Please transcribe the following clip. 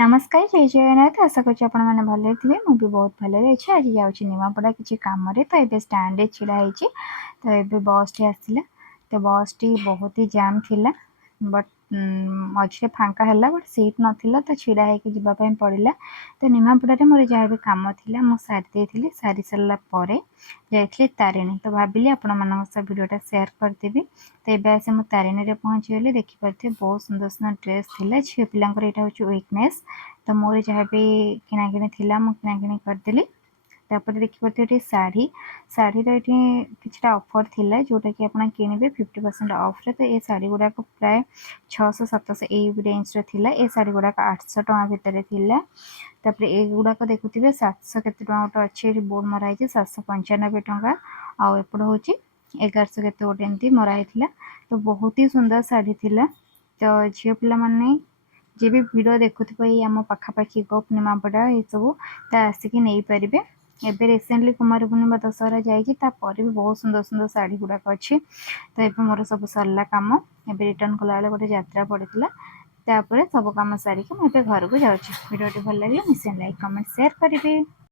नमस्कार जय जगन्नाथ आशा करुँच आपण मैंने भले थे मुझे बहुत भले अच्छे आज जाऊँगी निमापड़ा किसी कम तो ये स्टाण्ड छिड़ा तो ये बस टी आसला तो बस टी बहुत ही जाम थिला बट मझे फांका है बट सीट नाला तो छिड़ा होगापी पड़ा तो निमापड़ा मोर जहाँ भी कम थी मुझे सारी देती सारी सारापर जाइए तारिणी तो भाविली आपण मान भिडटा सेयार करदेवी तो ये आसे मुझे तारिणी में पहुँचीगली देखिपे बहुत सुंदर सुंदर ड्रेस थी झील पिलांर यहाँ हूँ वीकनेस तो मोर जहाँ भी किणाकिणी थी किणाकिणी करदेली तापर देखिए ये शाढ़ी शाढ़ीर ये किसी ऑफर थी जोटा कि आप किणवे 50% ऑफ्रे तो ये शाढ़ी गुड़ाक प्राय 600-700 ये रेंज थी ये शाढ़ी गुड़ाक 800 टଙ୍କା भितर तापर एगुड़ाक देखुए 700 केते गोटे अच्छे बोर्ड मराई 795 टଙ୍କା आउट हूँ 1100 केते गोटे एमती मराई तो बहुत ही सुंदर शाढ़ी थी तो झील पिला माने जी भी भिड देखुव ये आम पाखापाखि गोप निमापड़ा ये सब तो आसिक नहीं पारे एबे रिसेंटली कुमार पूर्णिमा दशहरा जापर भी बहुत सुंदर सुंदर शाढ़ी गुड़ाक अच्छी तो ये मोर सब सरला कम एबे रिटर्न कला गोटे यात्रा पड़ता तापर सब कम सारिक मुझे घर को जाऊँगी भिडियो भल लगे निश्चय लाइक कमेंट शेयर करेंगे।